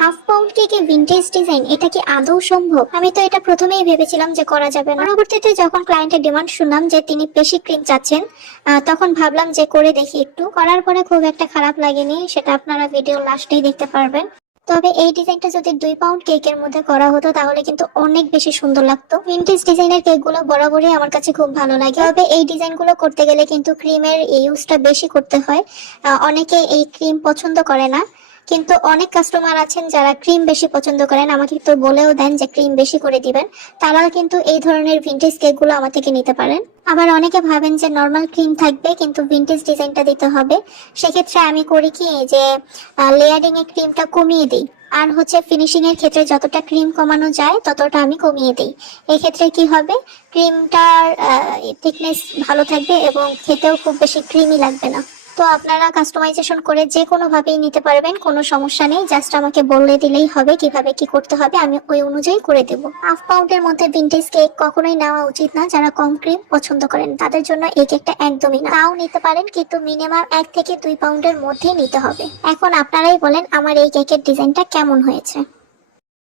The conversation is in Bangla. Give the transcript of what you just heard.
হাফ পাউন্ড কেকে ভিন্টেজ ডিজাইন এটা কি আদৌ সম্ভব? আমি তো এটা প্রথমেই ভেবেছিলাম যে করা যাবে না। পরবর্তীতে যখন ক্লায়েন্টের ডিমান্ড শুনলাম যে তিনি বেশি ক্রিম চাচ্ছেন তখন ভাবলাম যে করে দেখি একটু। করার পরে খুব একটা খারাপ লাগেনি, সেটা আপনারা ভিডিও লাস্টেই দেখতে পারবেন। তবে এই ডিজাইনটা যদি দুই পাউন্ড কেকের মধ্যে করা হতো, তাহলে কিন্তু অনেক বেশি সুন্দর লাগতো। ভিন্টেজ ডিজাইনের কেকগুলো বরাবরই আমার কাছে খুব ভালো লাগে। তবে এই ডিজাইনগুলো করতে গেলে কিন্তু ক্রিমের ইউজটা বেশি করতে হয়। অনেকে এই ক্রিম পছন্দ করে না। কিন্তু অনেক কাস্টমার আছেন যারা ক্রিম বেশি পছন্দ করেন। আমাকে তো বলেও দেন যে ক্রিম বেশি করে দিবেন। তারা কিন্তু এই ধরনের ভিন্টেজ কেকগুলো আমার থেকে নিতে পারেন। আবার অনেকে ভাবেন যে নর্মাল ক্রিম থাকবে, কিন্তু ভিন্টেজ ডিজাইনটা দিতে হবে। সেক্ষেত্রে আমি করি কি, যে লেয়ারিং এর ক্রিমটা কমিয়ে দিই। আর হচ্ছে ফিনিশিং এর ক্ষেত্রে যতটা ক্রিম কমানো যায়, ততটা আমি কমিয়ে দিই। এক্ষেত্রে কি হবে? ক্রিমটার থিকনেস ভালো থাকবে এবং খেতেও খুব বেশি ক্রিমি লাগবে না। তো আপনারা কাস্টমাইজেশন করে যে কোনো ভাবেই নিতে পারবেন, কোনো সমস্যা নেই। জাস্ট আমাকে বলে দিলেই হবে কীভাবে কি করতে হবে, আমি ওই অনুযায়ী করে দেব। হাফ পাউন্ডের মধ্যে ভিন্টেজ কেক কখনোই নেওয়া উচিত না। যারা কম ক্রিম পছন্দ করেন, তাদের জন্য এই কেকটা একদমই না। তাও নিতে পারেন, কিন্তু মিনিমাম এক থেকে দুই পাউন্ডের মধ্যেই নিতে হবে। এখন আপনারাই বলেন, আমার এই কেকের ডিজাইনটা কেমন হয়েছে।